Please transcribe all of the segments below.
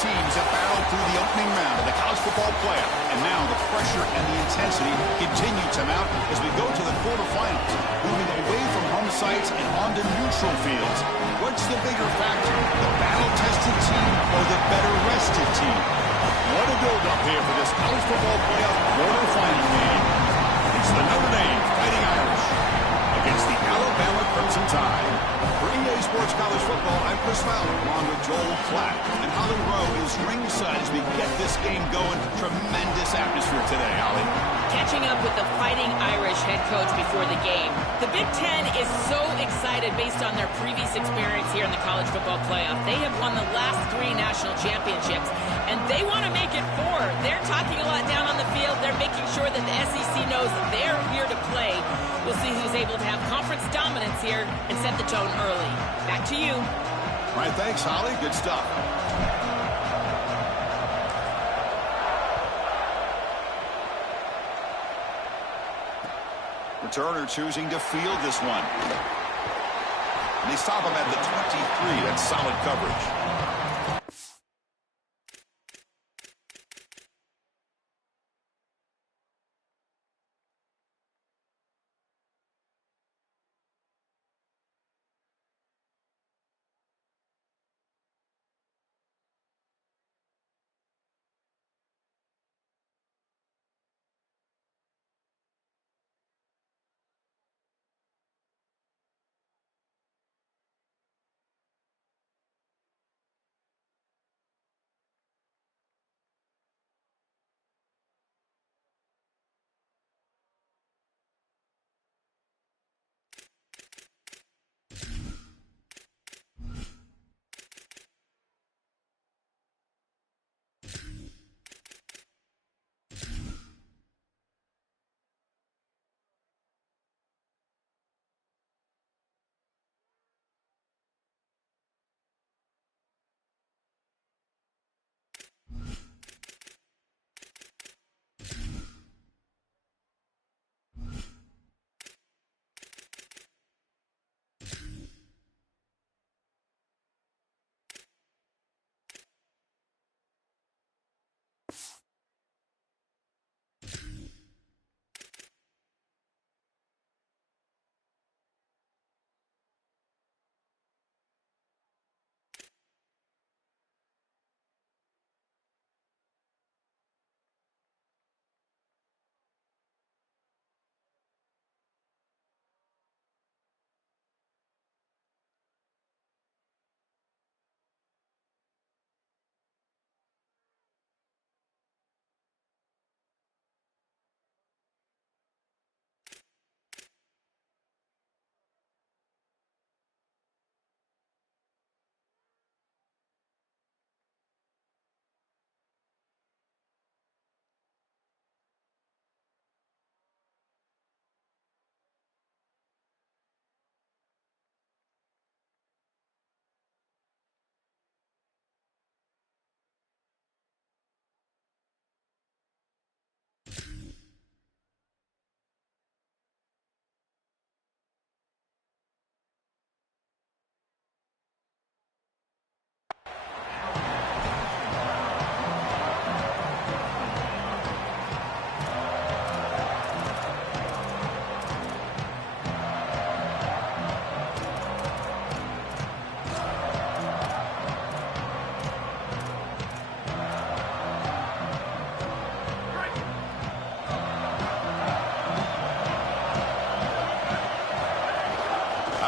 teams have battled through the opening round of the college football playoff, and now the pressure and the intensity continue to mount as we go to the quarterfinals, moving away from home sites and onto neutral fields. What's the bigger factor, the battle-tested team or the better-rested team? What a build-up here for this college football playoff quarterfinal game. It's the Notre Dame Fighting Irish against the Alabama Crimson Tide. For EA Sports College Football, I'm Chris Fowler, along with Joel Klatt. And Holly Rowe is ringside as we get this game going. Tremendous atmosphere today, Holly. Catching up with the Fighting Irish head coach before the game. The Big Ten is so excited based on their previous experience here in the college football playoff. They have won the last 3 national championships, and they want to make it 4. They're talking a lot down on the field. They're making sure that the SEC knows they're here to play. We'll see who's able to have conference dominance here and set the tone early. Back to you. All right, thanks, Holly. Good stuff. Returner choosing to field this one. And they stop him at the 23. That's solid coverage.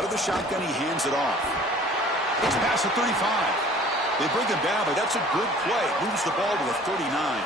The shotgun, he hands it off. It's past the 35. They bring him down, but that's a good play. Moves the ball to the 39.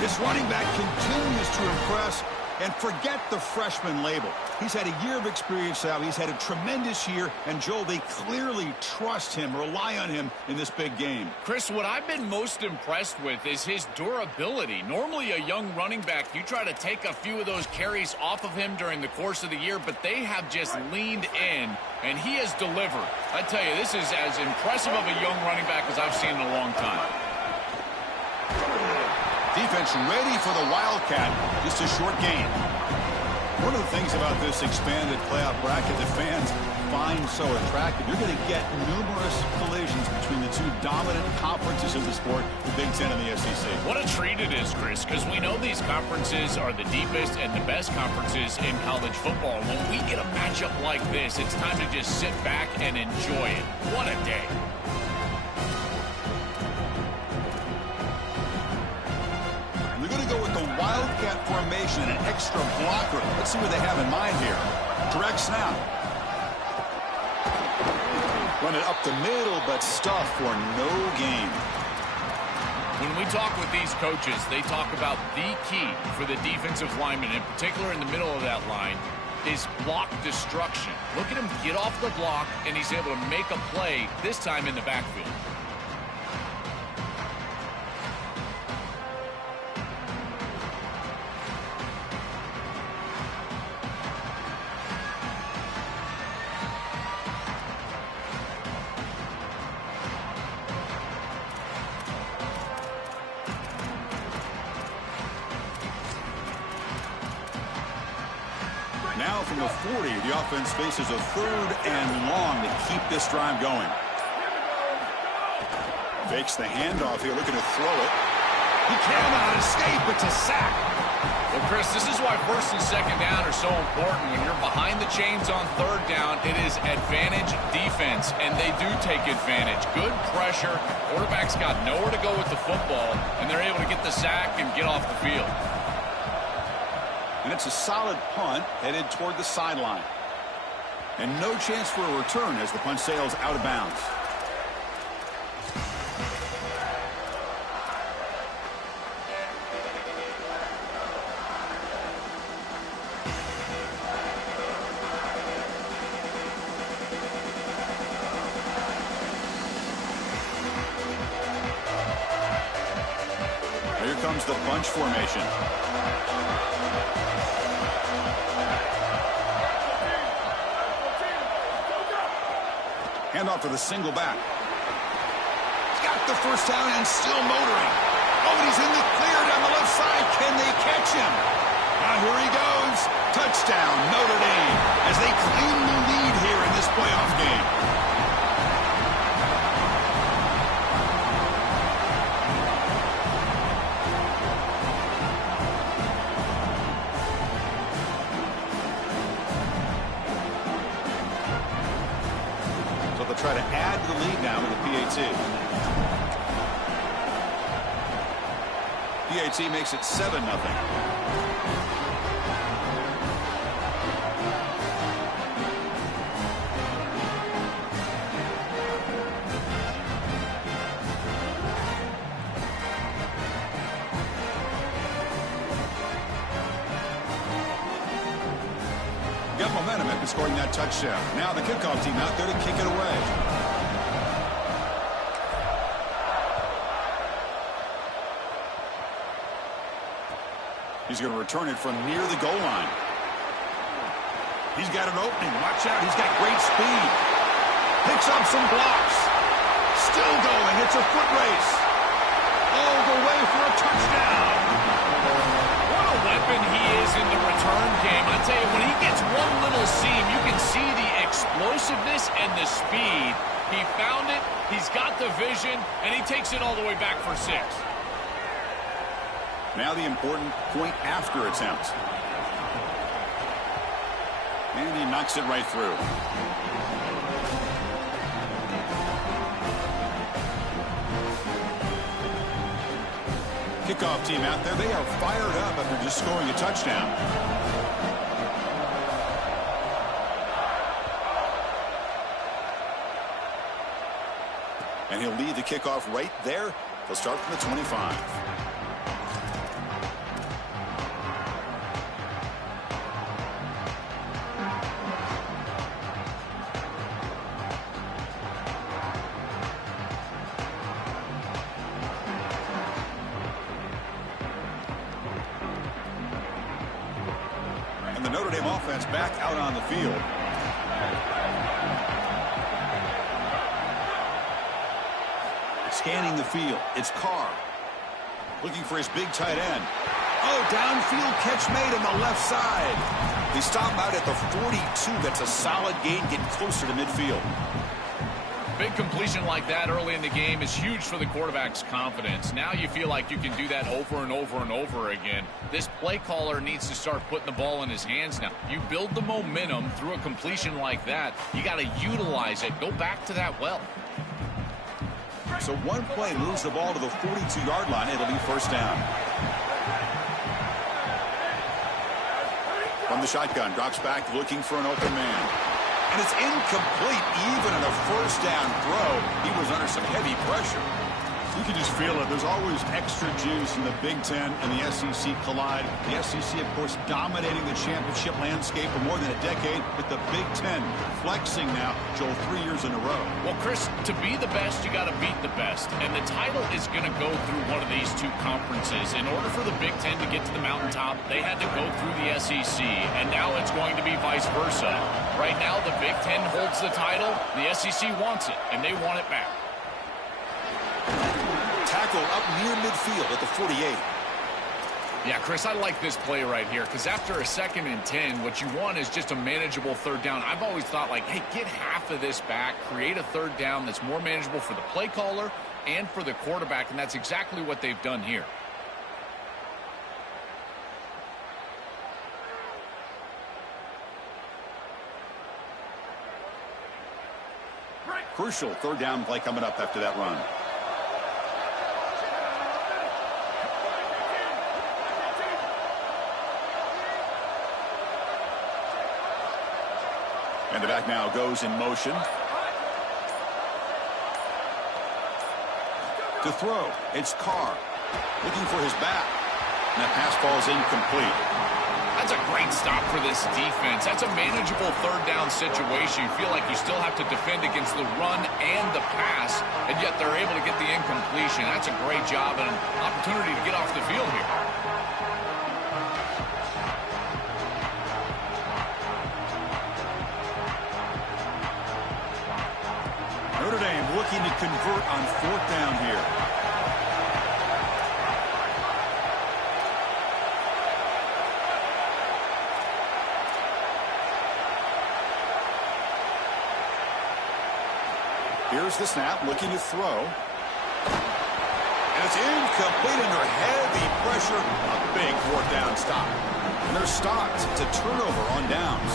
This running back continues to impress, and forget the freshman label. He's had a year of experience now. He's had a tremendous year, and Joel, they clearly trust him, rely on him in this big game. Chris, what I've been most impressed with is his durability. Normally a young running back, you try to take a few of those carries off of him during the course of the year, but they have just leaned in, and he has delivered. I tell you, this is as impressive of a young running back as I've seen in a long time. Defense ready for the Wildcat. Just a short gain. One of the things about this expanded playoff bracket that fans find so attractive, you're going to get numerous collisions between the two dominant conferences in the sport, the Big Ten and the SEC. What a treat it is, Chris, because we know these conferences are the deepest and the best conferences in college football. When we get a matchup like this, it's time to just sit back and enjoy it. What a day. They're going to go with the Wildcat formation and an extra blocker. Let's see what they have in mind here. Direct snap. Run it up the middle, but stuff for no gain. When we talk with these coaches, they talk about the key for the defensive lineman, in particular in the middle of that line, is block destruction. Look at him get off the block, and he's able to make a play, this time in the backfield. Now from the 40, the offense faces a 3rd and long to keep this drive going. Fakes the handoff here, looking to throw it. He cannot escape. It's a sack. Well, Chris, this is why 1st and 2nd down are so important. When you're behind the chains on 3rd down, it is advantage defense, and they do take advantage. Good pressure. Quarterback's got nowhere to go with the football, and they're able to get the sack and get off the field. And it's a solid punt headed toward the sideline. And no chance for a return as the punt sails out of bounds. Here comes the bunch formation. Handoff for the single back. He's got the first down and still motoring. Oh, and he's in the clear down the left side. Can they catch him? Now here he goes. Touchdown, Notre Dame, as they claim the lead here in this playoff game. Try to add to the lead now with the PAT. PAT makes it 7-0. Got momentum after scoring that touchdown. Now the kickoff team out there to kick it away. He's going to return it from near the goal line. He's got an opening. Watch out. He's got great speed. Picks up some blocks. Still going. It's a foot race. All the way for a touchdown. What a weapon he is in the return game. I tell you, when he gets one little seam, you can see the explosiveness and the speed. He found it, he's got the vision, and he takes it all the way back for 6. Now the important point after attempt. And he knocks it right through. Kickoff team out there. They are fired up after just scoring a touchdown. And he'll lead the kickoff right there. They'll start from the 25. And the Notre Dame offense back out on the field. Scanning the field. It's Carr. Looking for his big tight end. Oh, downfield catch made on the left side. They stop out at the 42. That's a solid gain, getting closer to midfield. Big completion like that early in the game is huge for the quarterback's confidence. Now you feel like you can do that over and over and over again. This play caller needs to start putting the ball in his hands now. You build the momentum through a completion like that. You got to utilize it. Go back to that well. So one play moves the ball to the 42-yard line. It'll be first down. From the shotgun, drops back looking for an open man. And it's incomplete. Even in a first down throw, he was under some heavy pressure. You can just feel it. There's always extra juice in the Big Ten and the SEC collide. The SEC, of course, dominating the championship landscape for more than a decade, with the Big Ten flexing now, Joel, 3 years in a row. Well, Chris, to be the best, you got to beat the best. And the title is going to go through one of these two conferences. In order for the Big Ten to get to the mountaintop, they had to go through the SEC. And now it's going to be vice versa. Right now, the Big Ten holds the title. The SEC wants it, and they want it back. Tackle up near midfield at the 48. Yeah, Chris, I like this play right here because after a 2nd and 10, what you want is just a manageable third down. I've always thought, like, hey, get half of this back, create a third down that's more manageable for the play caller and for the quarterback, and that's exactly what they've done here. Crucial third down play coming up after that run. And the back now goes in motion. To throw, it's Carr looking for his back. And that pass falls incomplete. That's a great stop for this defense. That's a manageable third down situation. You feel like you still have to defend against the run and the pass, and yet they're able to get the incompletion. That's a great job and an opportunity to get off the field here. Notre Dame looking to convert on 4th down here. Here's the snap, looking to throw. And it's incomplete under heavy pressure. A big 4th down stop. And they're stopped. It's a turnover on downs.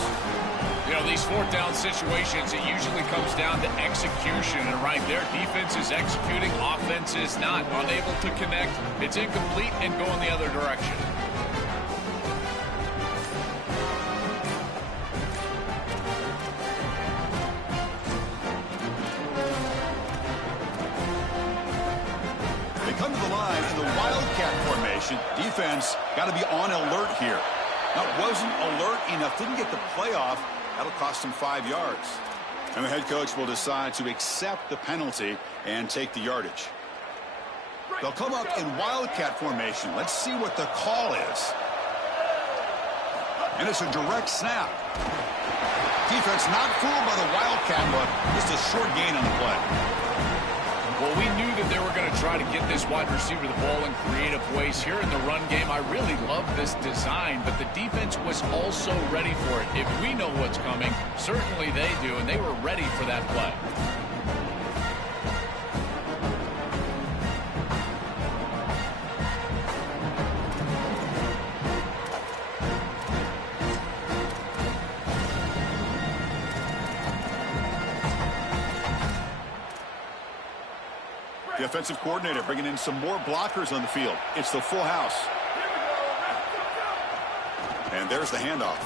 You know, these 4th down situations, it usually comes down to execution. And right there, defense is executing, offense is not. Unable to connect, it's incomplete and going the other direction. They come to the line in the Wildcat formation. Defense got to be on alert here. Now, wasn't alert enough, didn't get the playoff. That'll cost him 5 yards. And the head coach will decide to accept the penalty and take the yardage. They'll come up in Wildcat formation. Let's see what the call is. And it's a direct snap. Defense not fooled by the Wildcat, but just a short gain on the play. Well, we knew that they were going to try to get this wide receiver the ball in creative ways here in the run game. I really love this design, but the defense was also ready for it. If we know what's coming, certainly they do, and they were ready for that play. The offensive coordinator bringing in some more blockers on the field. It's the full house. And there's the handoff.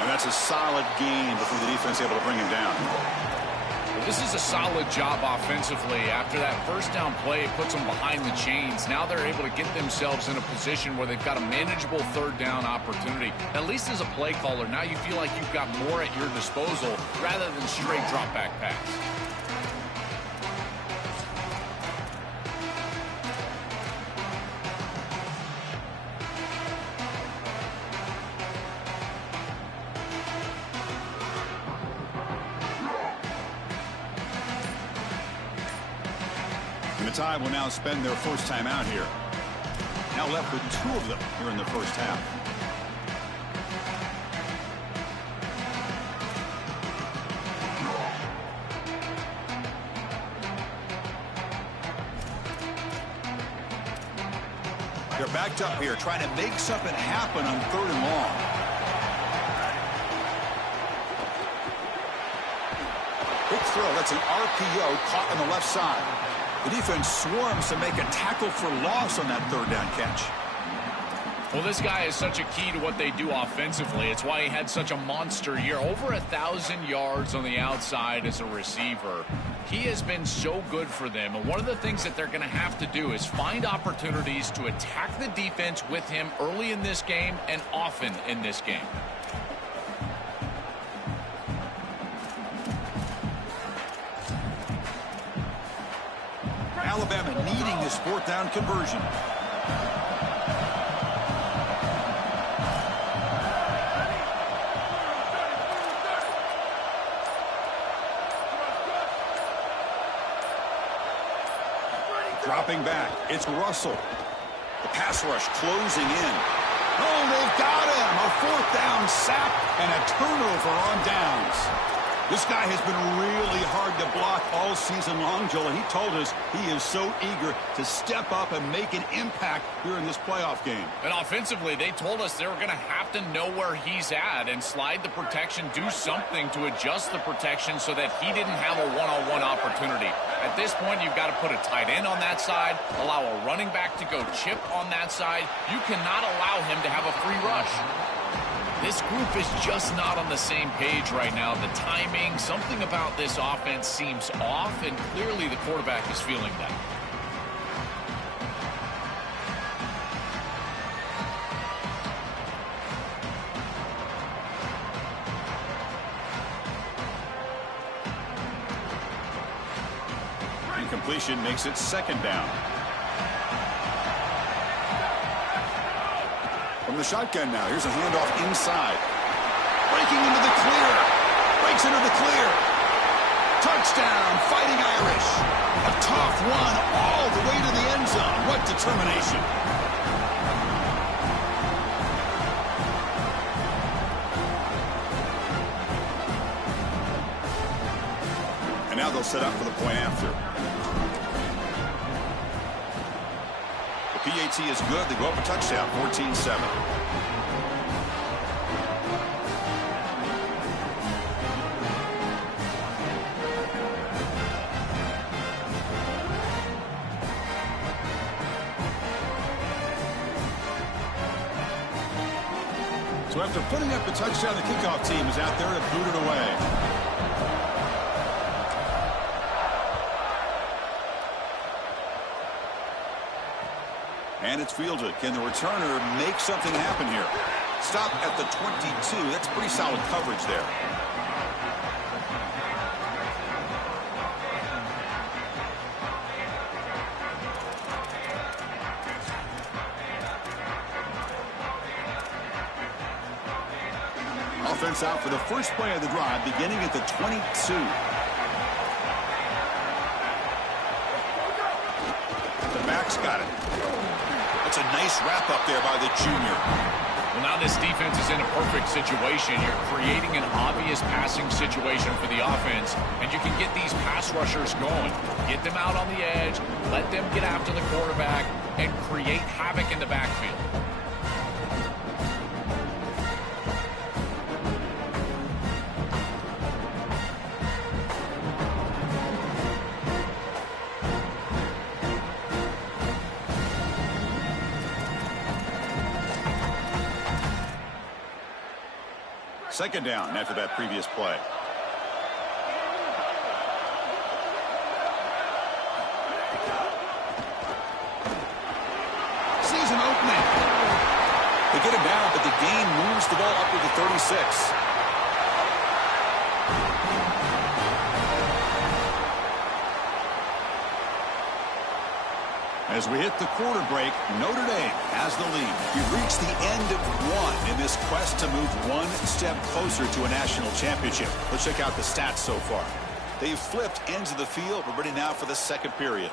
And that's a solid gain before the defense able to bring him down. Well, this is a solid job offensively. After that first down play, it puts them behind the chains. Now they're able to get themselves in a position where they've got a manageable third down opportunity. At least as a play caller, now you feel like you've got more at your disposal rather than straight drop back pass. The Tide will now spend their first time out here. Now left with 2 of them here in the first half. They're backed up here, trying to make something happen on 3rd and long. Quick throw. That's an RPO caught on the left side. The defense swarms to make a tackle for loss on that 3rd down catch. Well, this guy is such a key to what they do offensively. It's why he had such a monster year. Over 1,000 yards on the outside as a receiver. He has been so good for them. And one of the things that they're going to have to do is find opportunities to attack the defense with him early in this game and often in this game. Alabama needing this 4th down conversion. Dropping back, it's Russell. The pass rush closing in. Oh, they've got him. A 4th down sack and a turnover on downs. This guy has been really hard to block all season long, Joel, and he told us he is so eager to step up and make an impact here in this playoff game. And offensively, they told us they were going to have to know where he's at and slide the protection, do something to adjust the protection so that he didn't have a one-on-one opportunity. At this point, you've got to put a tight end on that side, allow a running back to go chip on that side. You cannot allow him to have a free rush. This group is just not on the same page right now. The timing, something about this offense seems off, and clearly the quarterback is feeling that. Incompletion makes it 2nd down. From the shotgun now, here's a handoff inside. Breaking into the clear. Breaks into the clear. Touchdown, Fighting Irish. A tough one all the way to the end zone. What determination. And now they'll set up for the point after. PAT is good. They go up a touchdown, 14-7. So after putting up a touchdown, the kickoff team is out there to boot it away. And it's fielded. Can the returner make something happen here? Stop at the 22. That's pretty solid coverage there. Offense out for the first play of the drive, beginning at the 22. The back's got it. It's a nice wrap up there by the junior. Well, now this defense is in a perfect situation. You're creating an obvious passing situation for the offense, and you can get these pass rushers going. Get them out on the edge, let them get after the quarterback, and create havoc in the backfield. Second down after that previous play. Season opening. They get him down, but the gain moves the ball up to the 36. As we hit the quarter break, Notre Dame has the lead. We've reached the end of one in this quest to move one step closer to a national championship. Let's check out the stats so far. They've flipped ends of the field. We're ready now for the second period.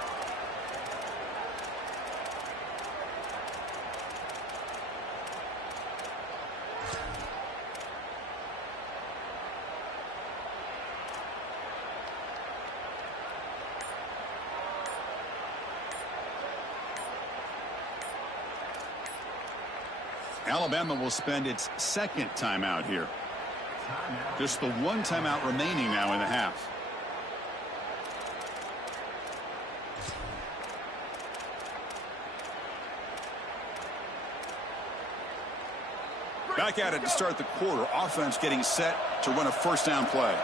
Alabama will spend its second timeout here. Just the one timeout remaining now in the half. Back at it to start the quarter. Offense getting set to run a first down play.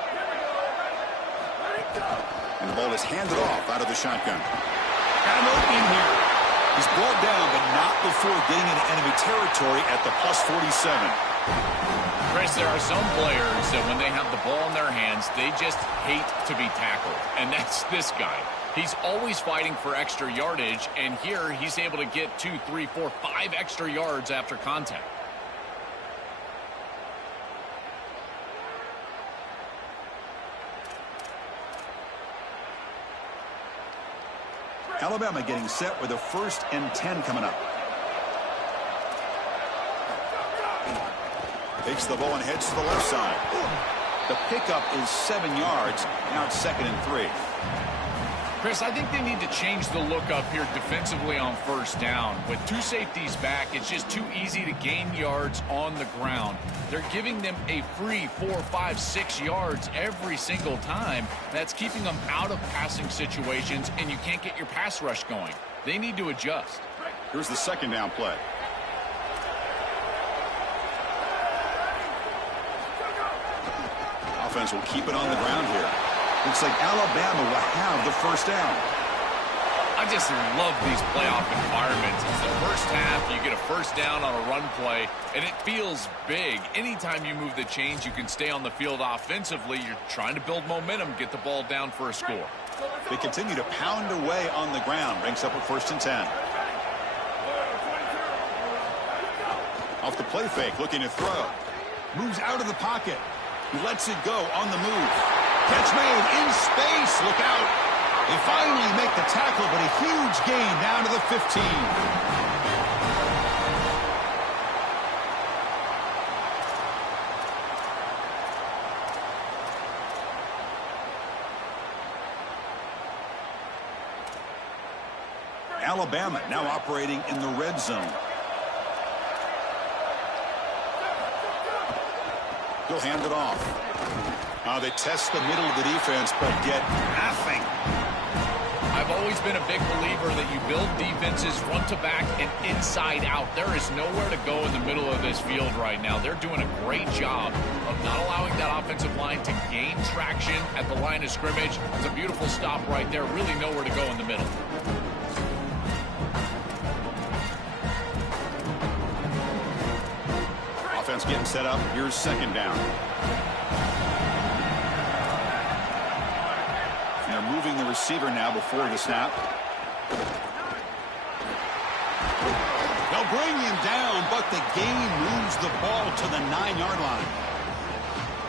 And the ball is handed off out of the shotgun. Got an opening here. He's brought down, but not before getting into enemy territory at the +47. Chris, there are some players that when they have the ball in their hands, they just hate to be tackled. And that's this guy. He's always fighting for extra yardage, and here he's able to get 2, 3, 4, 5 extra yards after contact. Alabama getting set with a 1st and 10 coming up. Takes the ball and heads to the left side. The pickup is 7 yards. Now it's 2nd and 3. Chris, I think they need to change the look up here defensively on first down. With 2 safeties back, it's just too easy to gain yards on the ground. They're giving them a free 4, 5, 6 yards every single time. That's keeping them out of passing situations, and you can't get your pass rush going. They need to adjust. Here's the 2nd down play. Offense will keep it on the ground here. Looks like Alabama will have the first down. I just love these playoff environments. It's the first half, you get a first down on a run play, and it feels big. Anytime you move the chains, you can stay on the field offensively. You're trying to build momentum, get the ball down for a score. They continue to pound away on the ground. Brings up a 1st and 10. Off the play fake, looking to throw. Moves out of the pocket. He lets it go on the move. Catch made in space. Look out. They finally make the tackle, but a huge gain down to the 15. Alabama now operating in the red zone. He'll hand it off. They test the middle of the defense, but get nothing. I've always been a big believer that you build defenses front to back and inside out. There is nowhere to go in the middle of this field right now. They're doing a great job of not allowing that offensive line to gain traction at the line of scrimmage. It's a beautiful stop right there. Really nowhere to go in the middle. Offense getting set up. Here's 2nd down. They're moving the receiver now before the snap. They'll bring him down, but the game moves the ball to the 9-yard line.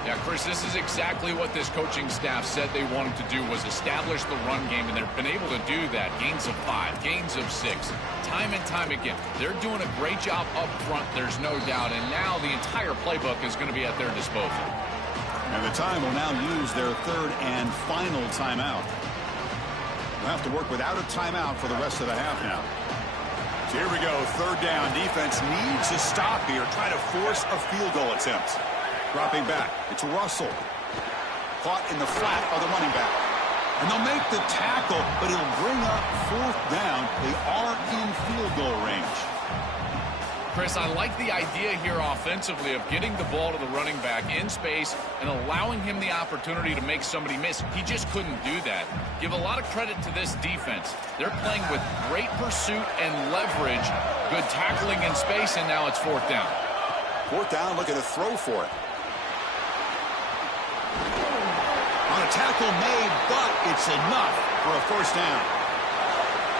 Yeah, Chris, this is exactly what this coaching staff said they wanted to do, was establish the run game, and they've been able to do that. Gains of 5, gains of 6, time and time again. They're doing a great job up front, there's no doubt, and now the entire playbook is going to be at their disposal. And the time will now use their 3rd and final timeout. We'll have to work without a timeout for the rest of the half now. So here we go, 3rd down. Defense needs to stop here, try to force a field goal attempt. Dropping back, it's Russell. Caught in the flat of the running back. And they'll make the tackle, but it'll bring up 4th down. They are in field goal range. Chris, I like the idea here offensively of getting the ball to the running back in space and allowing him the opportunity to make somebody miss. He just couldn't do that. Give a lot of credit to this defense. They're playing with great pursuit and leverage, good tackling in space, and now it's 4th down. 4th down, looking to throw for it. On a tackle made, but it's enough for a 1st down.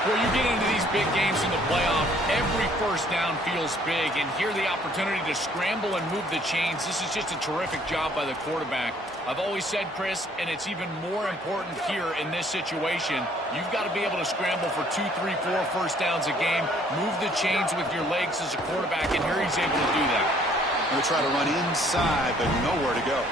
Well, you get into these big games in the playoff, every 1st down feels big, and here the opportunity to scramble and move the chains. This is just a terrific job by the quarterback. I've always said, Chris, and it's even more important here in this situation, you've got to be able to scramble for 2, 3, 4 1st downs a game, move the chains with your legs as a quarterback, and here he's able to do that. Going to try to run inside, but nowhere to go.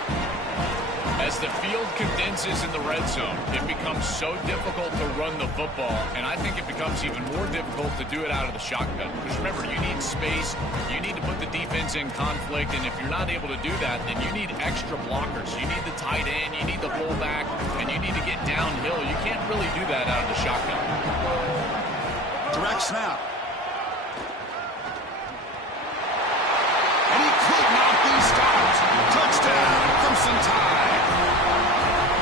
As As the field condenses in the red zone, it becomes so difficult to run the football, and I think it becomes even more difficult to do it out of the shotgun. Because remember, you need space, you need to put the defense in conflict, and if you're not able to do that, then you need extra blockers. You need the tight end, you need the fullback, and you need to get downhill. You can't really do that out of the shotgun. Direct snap. And he could not be stopped. Touchdown, Crimson Tide.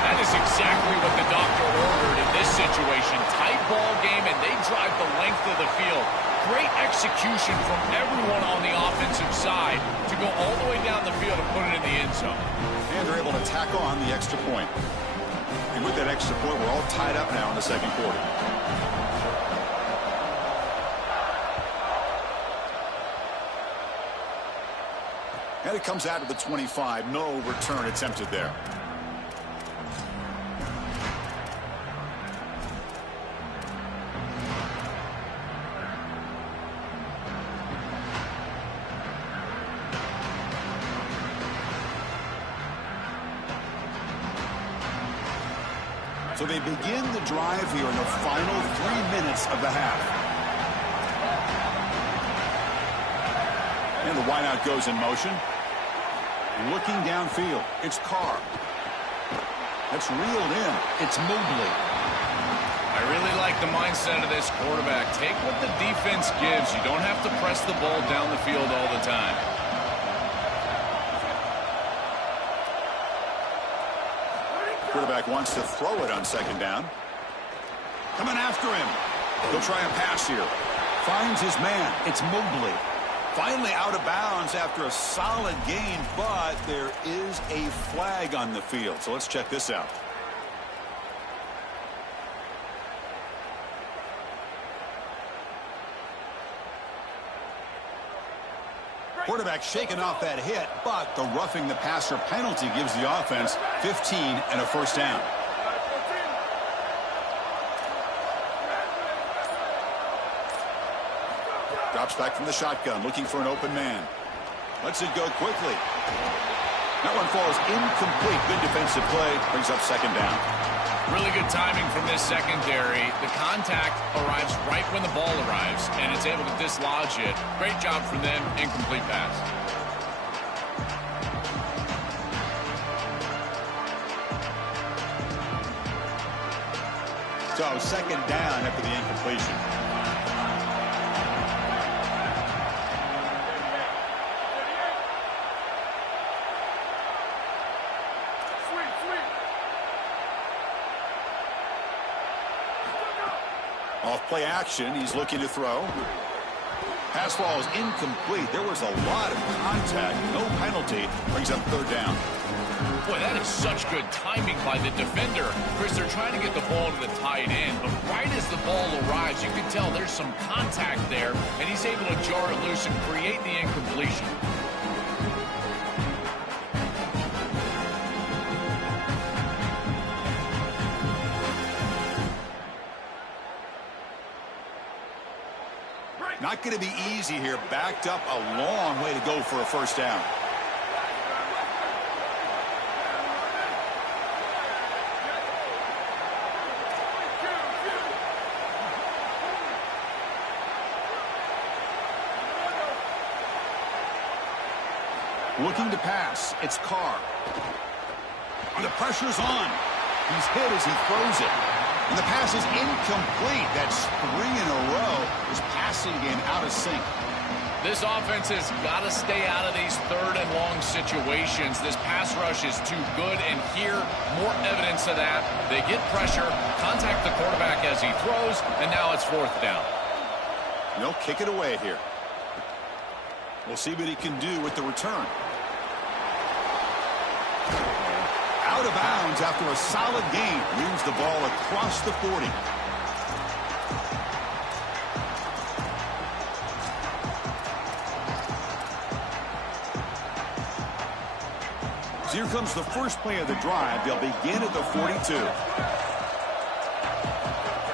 That is exactly what the doctor ordered in this situation. Tight ball game, and they drive the length of the field. Great execution from everyone on the offensive side to go all the way down the field and put it in the end zone. And they're able to tack on the extra point. And with that extra point, we're all tied up now in the second quarter. And it comes out of the 25. No return attempted there. So they begin the drive here in the final 3 minutes of the half. And the wideout goes in motion. Looking downfield, it's Carr. That's reeled in. It's Mobley. I really like the mindset of this quarterback. Take what the defense gives. You don't have to press the ball down the field all the time. Quarterback wants to throw it on second down. Coming after him. He'll try a pass here. Finds his man. It's Mobley. Finally out of bounds after a solid gain, but there is a flag on the field. So let's check this out. Quarterback shaking off that hit, but the roughing the passer penalty gives the offense 15 and a first down. Drops back from the shotgun, looking for an open man. Lets it go quickly. That one falls incomplete. Good defensive play. Brings up second down. Really good timing from this secondary. The contact arrives right when the ball arrives, and it's able to dislodge it. Great job from them. Incomplete pass. So second down after the incompletion. Off play action, he's looking to throw. Pass ball is incomplete. There was a lot of contact, no penalty. Brings up third down. Boy, that is such good timing by the defender. Chris, they're trying to get the ball to the tight end, but right as the ball arrives, you can tell there's some contact there, and he's able to jar it loose and create the incompletion. Not going to be easy here. Backed up a long way to go for a first down. Looking to pass. It's Carr. And the pressure's on. He's hit as he throws it. And the pass is incomplete. That's 3 in a row. His passing game out of sync. This offense has got to stay out of these third and long situations. This pass rush is too good, and here, more evidence of that. They get pressure, contact the quarterback as he throws, and now it's fourth down. They'll kick it away here. We'll see what he can do with the return. Out of bounds after a solid gain. Moves the ball across the 40. So here comes the first play of the drive. They'll begin at the 42.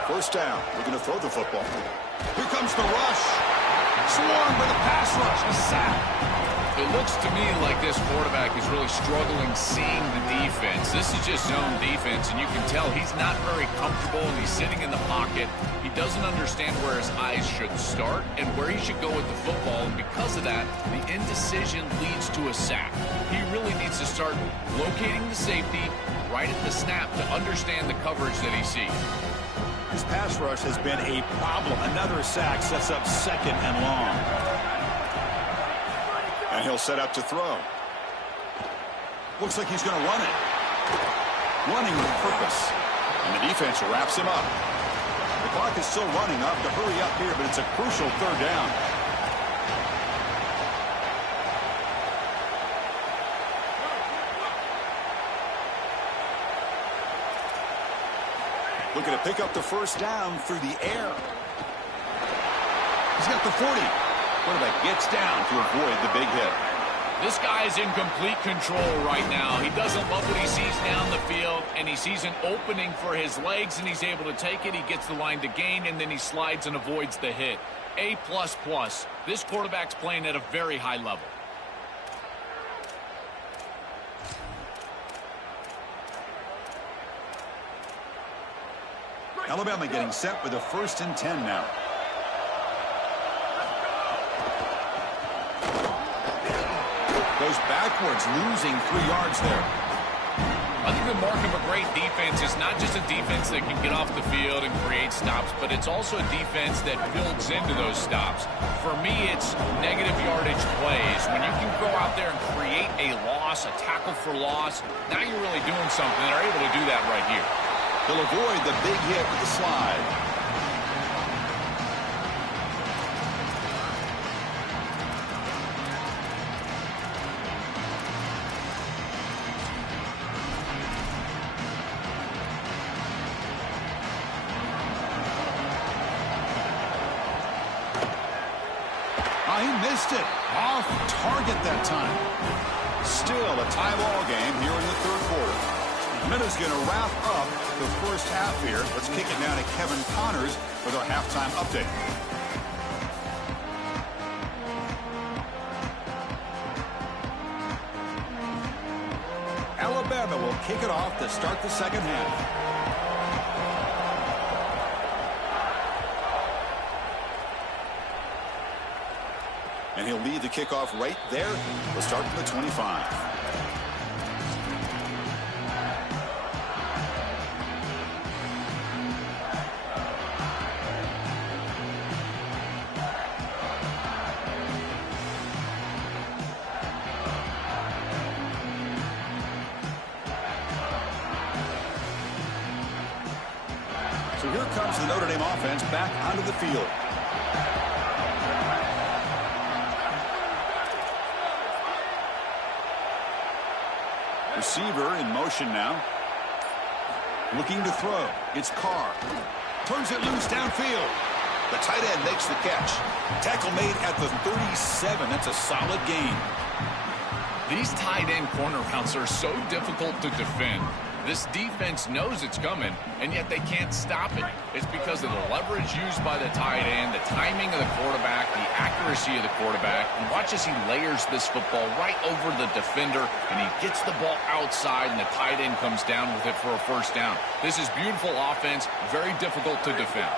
First down. Looking to throw the football. Here comes the rush. Swarmed with a pass rush. A sack. It looks to me like this quarterback is really struggling seeing the defense. defense. This is just zone defense, and you can tell he's not very comfortable, and he's sitting in the pocket. He doesn't understand where his eyes should start and where he should go with the football, and because of that, the indecision leads to a sack. He really needs to start locating the safety right at the snap to understand the coverage that he sees. His pass rush has been a problem. Another sack sets up 2nd and long. And he'll set up to throw. Looks like he's going to run it. Running with purpose. And the defense wraps him up. The clock is still running up to hurry up here, but it's a crucial 3rd down. Looking to pick up the 1st down through the air. He's got the 40. Quarterback gets down to avoid the big hit. This guy's in complete control right now. He doesn't love what he sees down the field, and he sees an opening for his legs, and he's able to take it. He gets the line to gain, and then he slides and avoids the hit. A++. This quarterback's playing at a very high level. Alabama getting set with a 1st and 10 now. Goes backwards, losing 3 yards there. I think the mark of a great defense is not just a defense that can get off the field and create stops, but it's also a defense that builds into those stops. For me, it's negative yardage plays. When you can go out there and create a loss, a tackle for loss, now you're really doing something. They're able to do that right here. He'll avoid the big hit with the slide. Oh, he missed it. Off target that time. Still a tie ball game here in the 3rd quarter. Minutes going to wrap up the 1st half here. Let's kick it now to Kevin Connors with our halftime update. Alabama will kick it off to start the 2nd half. And he'll lead the kickoff right there. We'll start from the 25. So here comes the Notre Dame offense back onto the field. Receiver in motion now. Looking to throw. It's Carr. Turns it loose downfield. The tight end makes the catch. Tackle made at the 37. That's a solid gain. These tight end corner routes are so difficult to defend. This defense knows it's coming, and yet they can't stop it. It's because of the leverage used by the tight end, the timing of the quarterback, the accuracy of the quarterback. And watch as he layers this football right over the defender, and he gets the ball outside, and the tight end comes down with it for a 1st down. This is beautiful offense, very difficult to defend.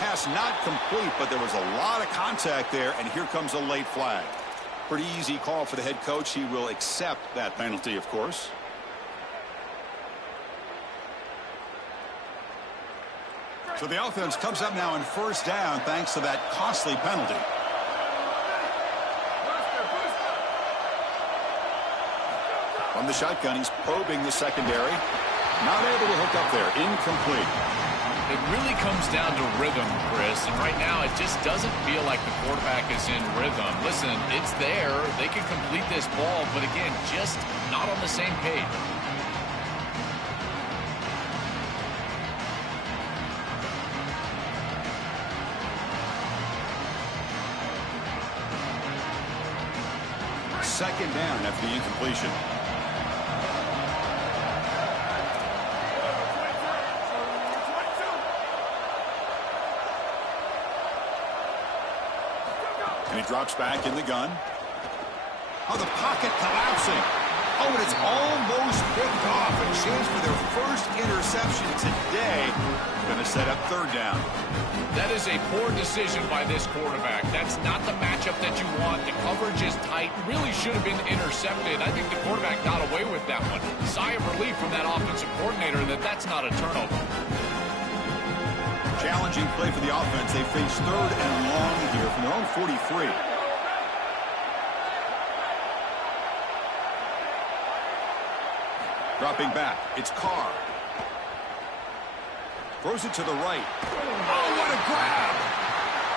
Pass not complete, but there was a lot of contact there, and here comes a late flag. Pretty easy call for the head coach. He will accept that penalty, of course. So the offense comes up now in 1st down thanks to that costly penalty. From the shotgun, he's probing the secondary. Not able to hook up there. Incomplete. It really comes down to rhythm, Chris, and right now it just doesn't feel like the quarterback is in rhythm. Listen, it's there. They can complete this ball, but again, just not on the same page. Second down after the incompletion. And he drops back in the gun. Oh, the pocket collapsing. Oh, and it's almost picked off. A chance for their first interception today. Going to set up third down. That is a poor decision by this quarterback. That's not the matchup that you want. The coverage is tight. Really should have been intercepted. I think the quarterback got away with that one. Sigh of relief from that offensive coordinator that that's not a turnover. Challenging play for the offense. They face third and long here from their own 43. Dropping back. It's Carr. Throws it to the right. Oh, what a grab!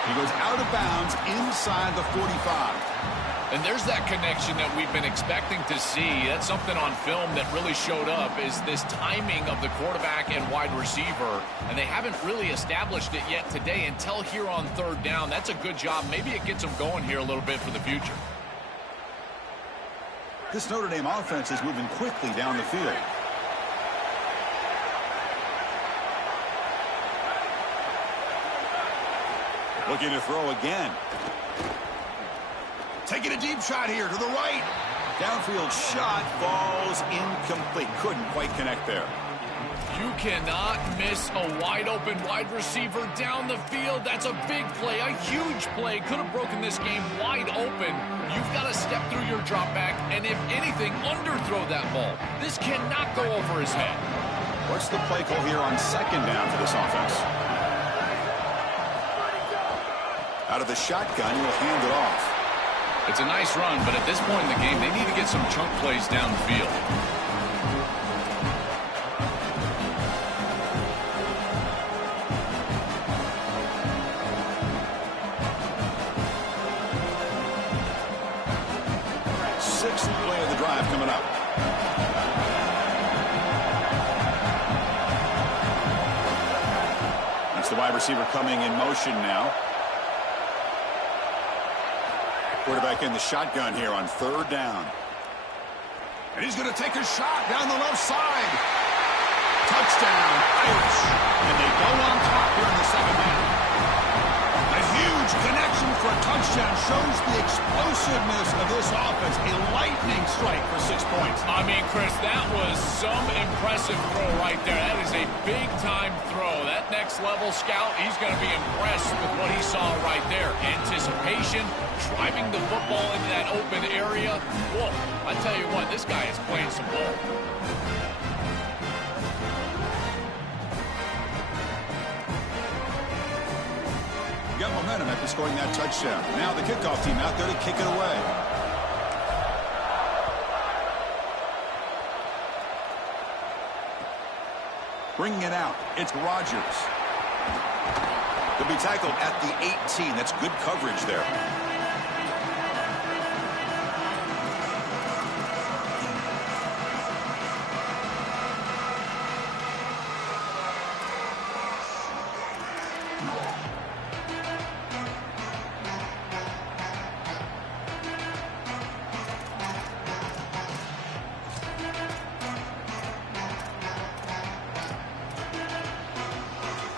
He goes out of bounds inside the 45. And there's that connection that we've been expecting to see. That's something on film that really showed up, is this timing of the quarterback and wide receiver. And they haven't really established it yet today until here on third down. That's a good job. Maybe it gets them going here a little bit for the future. This Notre Dame offense is moving quickly down the field. Looking to throw again. Taking a deep shot here to the right. Downfield shot falls incomplete. Couldn't quite connect there. You cannot miss a wide-open wide receiver down the field. That's a big play, a huge play. Could have broken this game wide open. You've got to step through your drop back and, if anything, underthrow that ball. This cannot go over his head. What's the play call here on second down for this offense? Out of the shotgun, he'll hand it off. It's a nice run, but at this point in the game, they need to get some chunk plays downfield. Sixth play of the drive coming up. That's the wide receiver coming in motion now. Quarterback in the shotgun here on third down. And he's going to take a shot down the left side. Touchdown, Irish. And they go on top here in the second half. A huge connection for a touchdown shows the explosiveness of this offense. A lightning strike for 6 points. I mean, Chris, that was some impressive throw right there. That is a big-time throw. That next-level scout, he's going to be impressed with what he saw right there. Anticipation, driving the football into that open area. Whoa, I tell you what, this guy is playing some ball. Got momentum after scoring that touchdown. Now the kickoff team out there to kick it away. Bringing it out, it's Rodgers. He'll be tackled at the 18. That's good coverage there.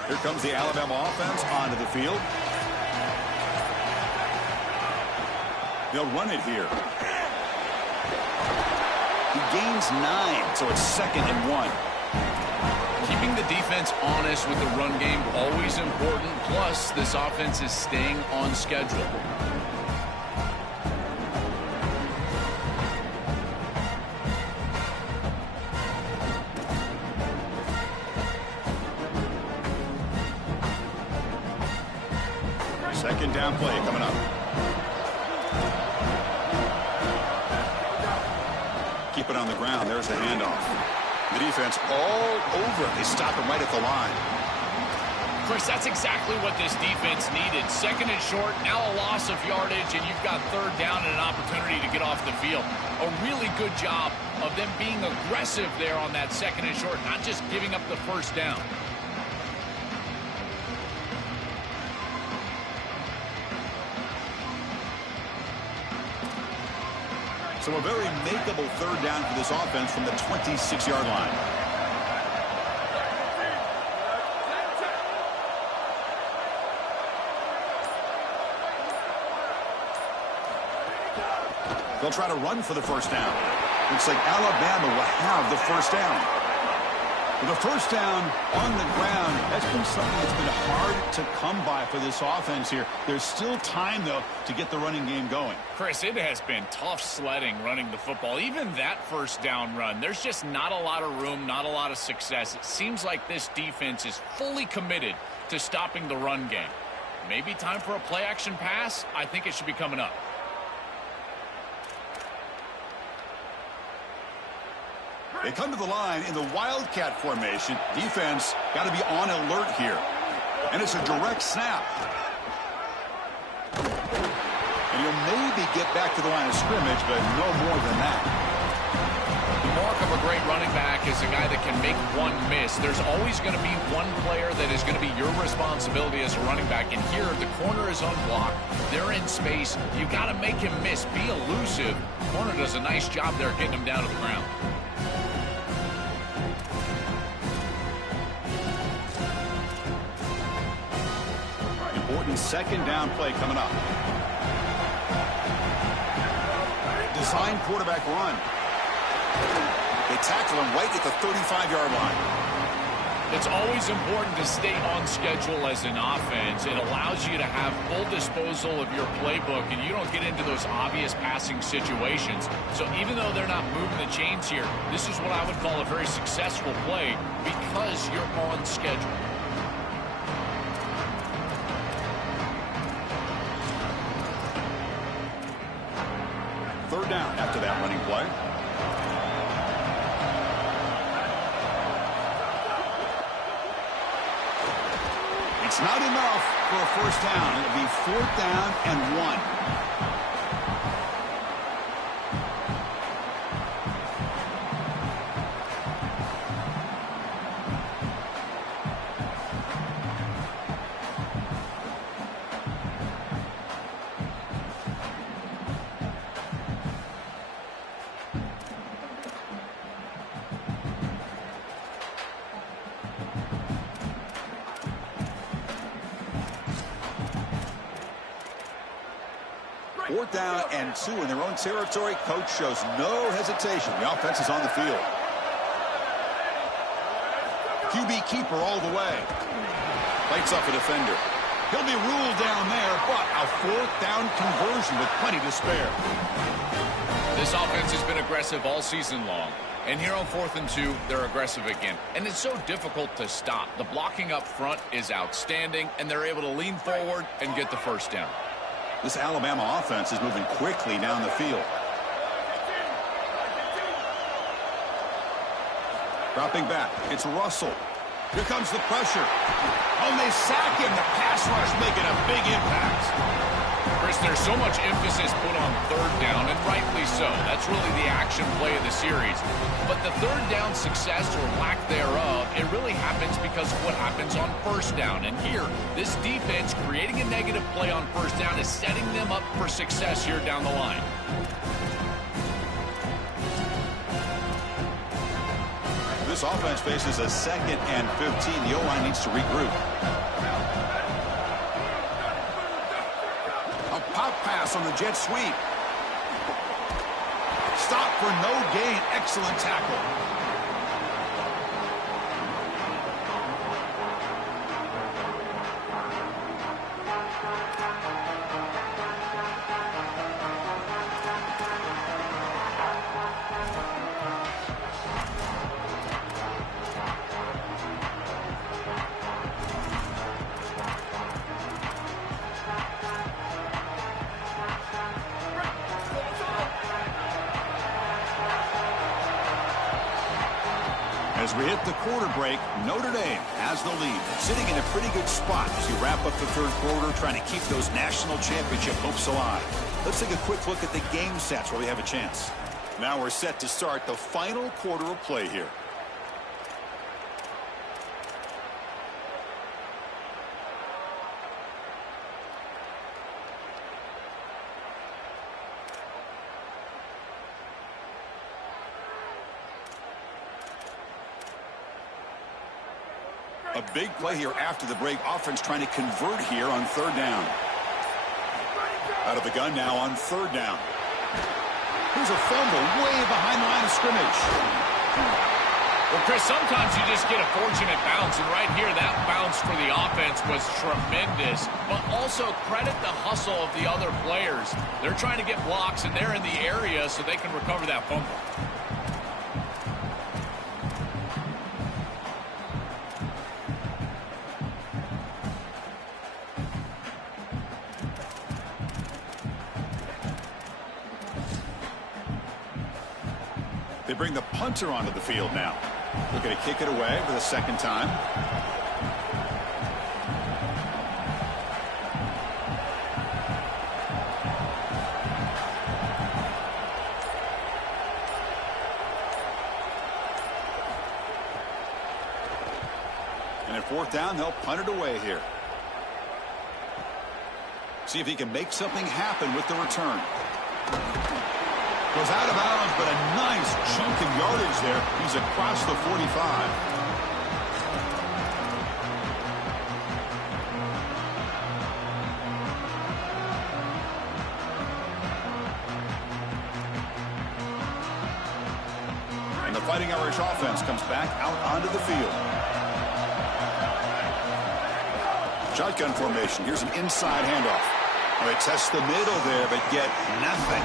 Here comes the Alabama offense onto the field. They'll run it here. He gains 9, so it's 2nd and 1. Keeping the defense honest with the run game, always important. Plus, this offense is staying on schedule. Second down play coming up. Keep it on the ground. There's the handoff. The defense all over it. They stop him right at the line. Chris, that's exactly what this defense needed. 2nd and short, now a loss of yardage, and you've got third down and an opportunity to get off the field. A really good job of them being aggressive there on that 2nd and short, not just giving up the first down. So a very makeable third down for this offense from the 26-yard line. They'll try to run for the first down. Looks like Alabama will have the first down. With a first down on the ground, that's been something that's been hard to come by for this offense here. There's still time, though, to get the running game going. Chris, it has been tough sledding running the football. Even that first down run, there's just not a lot of room, not a lot of success. It seems like this defense is fully committed to stopping the run game. Maybe time for a play-action pass? I think it should be coming up. They come to the line in the Wildcat formation. Defense got to be on alert here. And it's a direct snap. And he'll maybe get back to the line of scrimmage, but no more than that. The mark of a great running back is a guy that can make one miss. There's always going to be one player that is going to be your responsibility as a running back. And here, the corner is unblocked. They're in space. You got to make him miss. Be elusive. Corner does a nice job there getting him down to the ground. Important second down play coming up. Design quarterback run. They tackle him right at the 35-yard line. It's always important to stay on schedule as an offense. It allows you to have full disposal of your playbook, and you don't get into those obvious passing situations. So even though they're not moving the chains here, this is what I would call a very successful play because you're on schedule. Third down after that running play. It's not enough for a first down. It'll be fourth down and 1. Fourth down and 2 in their own territory. Coach shows no hesitation. The offense is on the field. QB keeper all the way. Lights up a defender. He'll be ruled down there, but a fourth down conversion with plenty to spare. This offense has been aggressive all season long. And here on 4th and 2, they're aggressive again. And it's so difficult to stop. The blocking up front is outstanding, and they're able to lean forward and get the first down. This Alabama offense is moving quickly down the field. Dropping back. It's Russell. Here comes the pressure. Oh, and they sack him. The pass rush making a big impact. Chris, there's so much emphasis put on third down, and rightly so. That's really the action play of the series. But the third down success or lack thereof, it really happens because of what happens on first down. And here, this defense creating a negative play on first down is setting them up for success here down the line. This offense faces a 2nd and 15. The O-line needs to regroup. A pop pass on the jet sweep. Stop for no gain. Excellent tackle. As we hit the quarter break, Notre Dame has the lead, sitting in a pretty good spot as you wrap up the third quarter, trying to keep those national championship hopes alive. Let's take a quick look at the game sets where we have a chance. Now we're set to start the final quarter of play here. A big play here after the break. Offense trying to convert here on third down. Out of the gun now on third down. Here's a fumble way behind the line of scrimmage. Well, Chris, sometimes you just get a fortunate bounce, and right here, that bounce for the offense was tremendous, but also credit the hustle of the other players. They're trying to get blocks, and they're in the area so they can recover that fumble. They bring the punter onto the field now. Looking to kick it away for the second time. And at fourth down, they'll punt it away here. See if he can make something happen with the return. Goes out of bounds, but a nice chunk of yardage there. He's across the 45. And the Fighting Irish offense comes back out onto the field. Shotgun formation. Here's an inside handoff. Well, they test the middle there, but get nothing.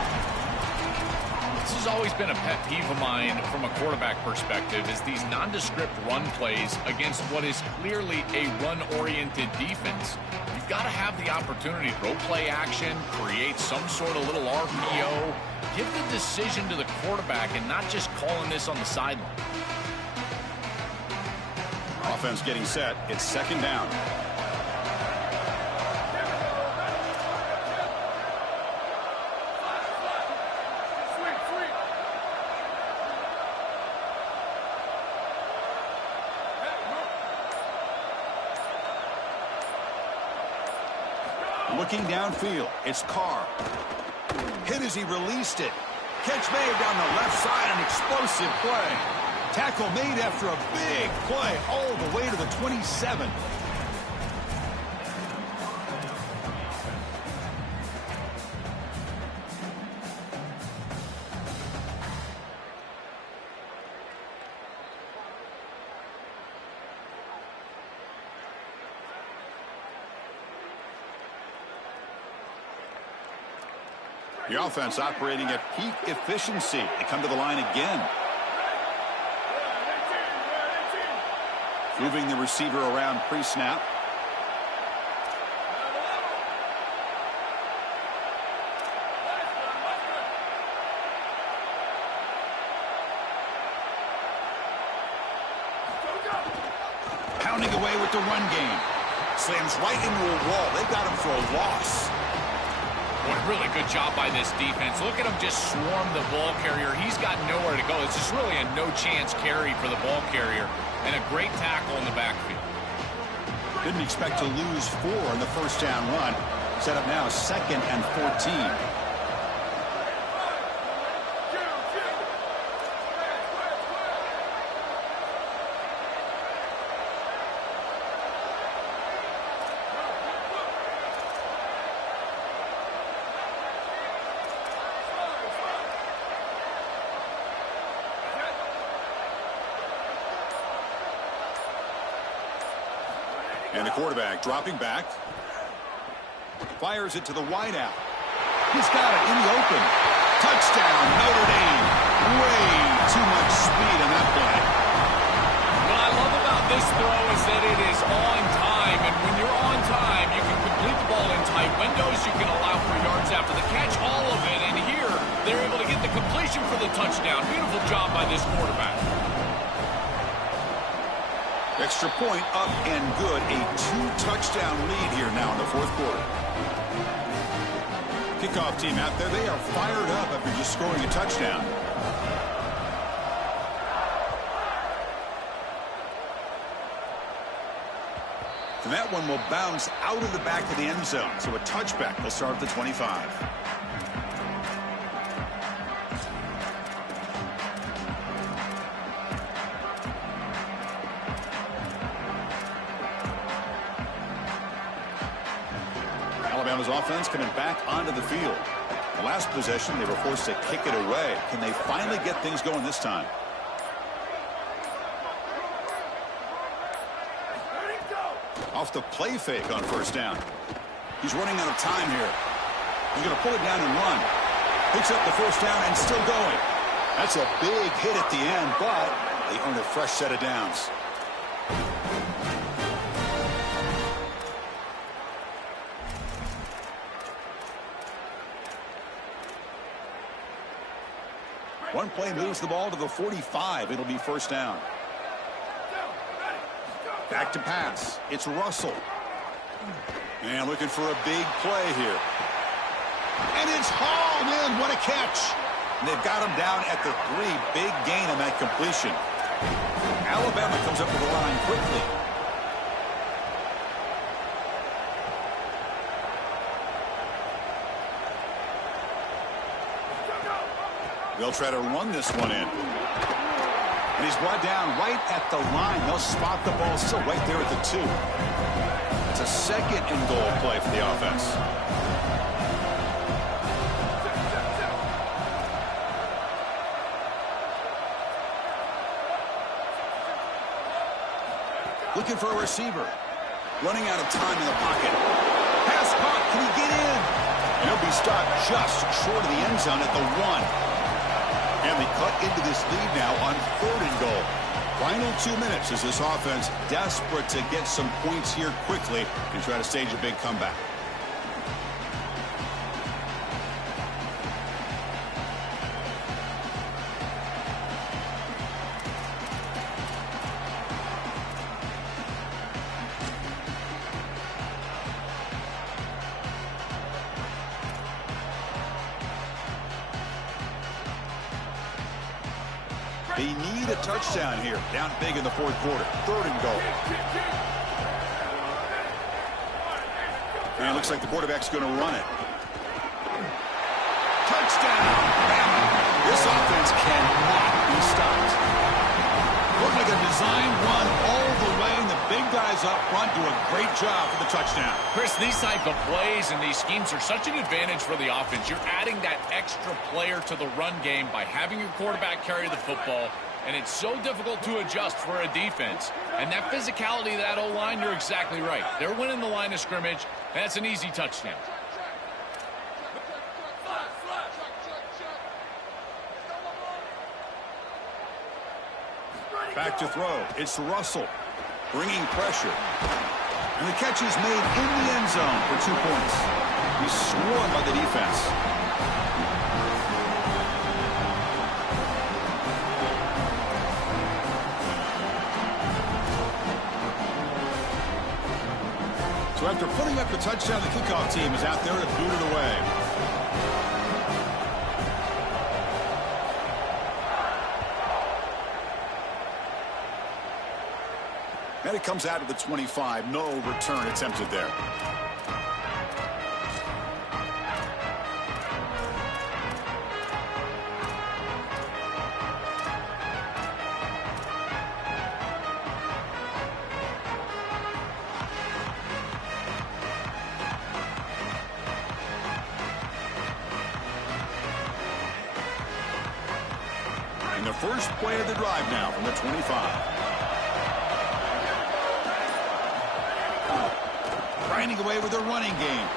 This has always been a pet peeve of mine from a quarterback perspective, is these nondescript run plays against what is clearly a run-oriented defense. You've got to have the opportunity to throw play action, create some sort of little RPO, give the decision to the quarterback and not just calling this on the sideline. Offense getting set. It's second down. Looking downfield, it's Carr. Hit as he released it. Catch made down the left side, an explosive play. Tackle made after a big play all the way to the 27. The offense operating at peak efficiency. They come to the line again. Moving the receiver around pre-snap. Pounding away with the run game. Slams right into a wall. They got him for a loss. What a really good job by this defense. Look at him just swarm the ball carrier. He's got nowhere to go. It's just really a no-chance carry for the ball carrier. And a great tackle in the backfield. Didn't expect to lose 4 in the first down run. Set up now 2nd and 14. And the quarterback dropping back. Fires it to the wideout. He's got it in the open. Touchdown, Notre Dame. Way too much speed on that play. What I love about this throw is that it is on time. And when you're on time, you can complete the ball in tight windows. You can allow for yards after the catch, all of it. And here, they're able to get the completion for the touchdown. Beautiful job by this quarterback. Extra point up and good. A 2-touchdown lead here now in the fourth quarter. Kickoff team out there. They are fired up after just scoring a touchdown. And that one will bounce out of the back of the end zone. So a touchback. They'll start at the 25. Alabama's offense coming back onto the field. The last possession, they were forced to kick it away. Can they finally get things going this time? Off the play fake on first down. He's running out of time here. He's going to pull it down and run. Picks up the first down and still going. That's a big hit at the end, but they earn a fresh set of downs. One play moves the ball to the 45. It'll be first down. Back to pass. It's Russell. And looking for a big play here. And it's hauled in. What a catch. And they've got him down at the 3. Big gain on that completion. Alabama comes up with the line quickly. They'll try to run this one in. And he's brought down right at the line. They'll spot the ball still right there at the 2. It's a second and goal play for the offense. Looking for a receiver. Running out of time in the pocket. Pass caught. Can he get in? And he'll be stopped just short of the end zone at the 1. And they cut into this lead now on 3rd and goal. Final 2 minutes as this offense desperate to get some points here quickly and try to stage a big comeback. They need a touchdown here. Down big in the 4th quarter. 3rd and goal. And it looks like the quarterback's going to run it. Touchdown! This offense cannot be stopped. Looks like a design run all the way, and the big guys up front do a great job for the touchdown. Chris, these type of plays and these schemes are such an advantage for the offense. You're adding that extra player to the run game by having your quarterback carry the football, and it's so difficult to adjust for a defense. And that physicality of that O-line, you're exactly right. They're winning the line of scrimmage. That's an easy touchdown. Back to throw. It's Russell bringing pressure. And the catch is made in the end zone for 2 points. He's swarmed by the defense. So after putting up the touchdown, the kickoff team is out there to boot it away. And it comes out of the 25. No return attempted there. And the first play of the drive now from the 25. Grinding away with a running game.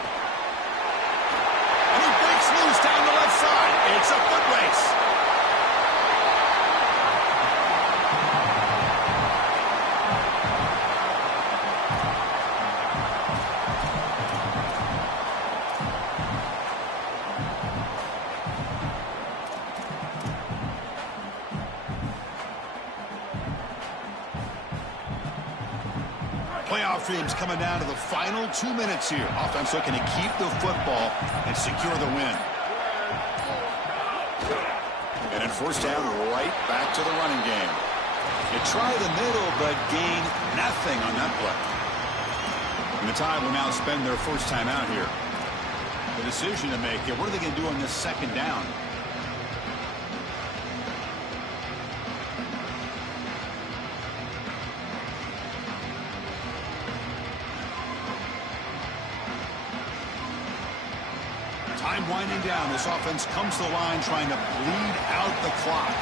And he breaks loose down the left side. It's a foot race. Playoff dreams coming down to the final 2 minutes here. Offense looking to keep the football and secure the win. And in first down, right back to the running game. You try the middle, but gain nothing on that play. And the Tide will now spend their first time out here. The decision to make. What are they going to do on this second down? Time winding down. This offense comes to the line trying to bleed out the clock.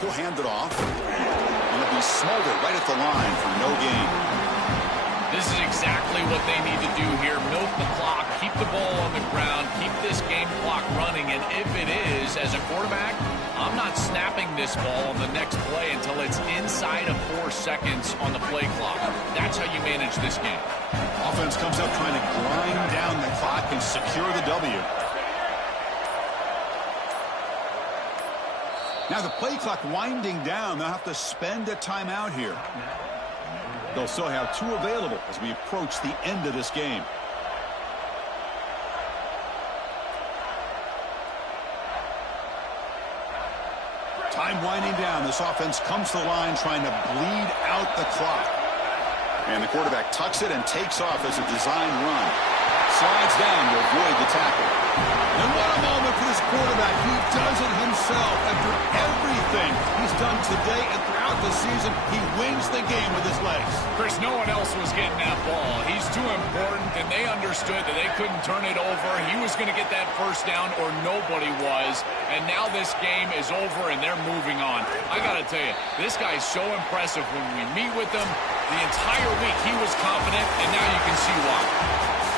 He'll hand it off. And it'll be Smolder right at the line for no gain. This is exactly what they need to do here. Milk the clock, keep the ball on the ground, keep this game clock running. And if it is, as a quarterback, I'm not snapping this ball on the next play until it's inside of 4 seconds on the play clock. That's how you manage this game. Offense comes up trying to grind down the clock and secure the W. Now the play clock winding down. They'll have to spend a timeout here. They'll still have 2 available as we approach the end of this game. Time winding down. This offense comes to the line trying to bleed out the clock. And the quarterback tucks it and takes off as a design run. Slides down to avoid the tackle. And what a moment for this quarterback. He does it himself. After everything he's done today and throughout the season, he wins the game with his legs. Chris, no one else was getting that ball. He's too important, and they understood that they couldn't turn it over. He was going to get that first down, or nobody was. And now this game is over, and they're moving on. I got to tell you, this guy's so impressive. When we meet with him, the entire week he was confident, and now you can see why.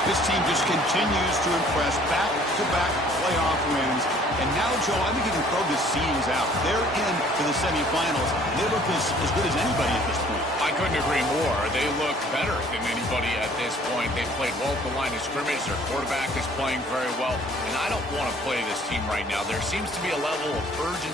This team just continues to impress, back-to-back playoff wins. And now, Joe, I think you can throw the seedings out. They're in to the semifinals. They look as good as anybody at this point. I couldn't agree more. They look better than anybody at this point. They've played well at the line of scrimmage. Their quarterback is playing very well. And I don't want to play this team right now. There seems to be a level of urgency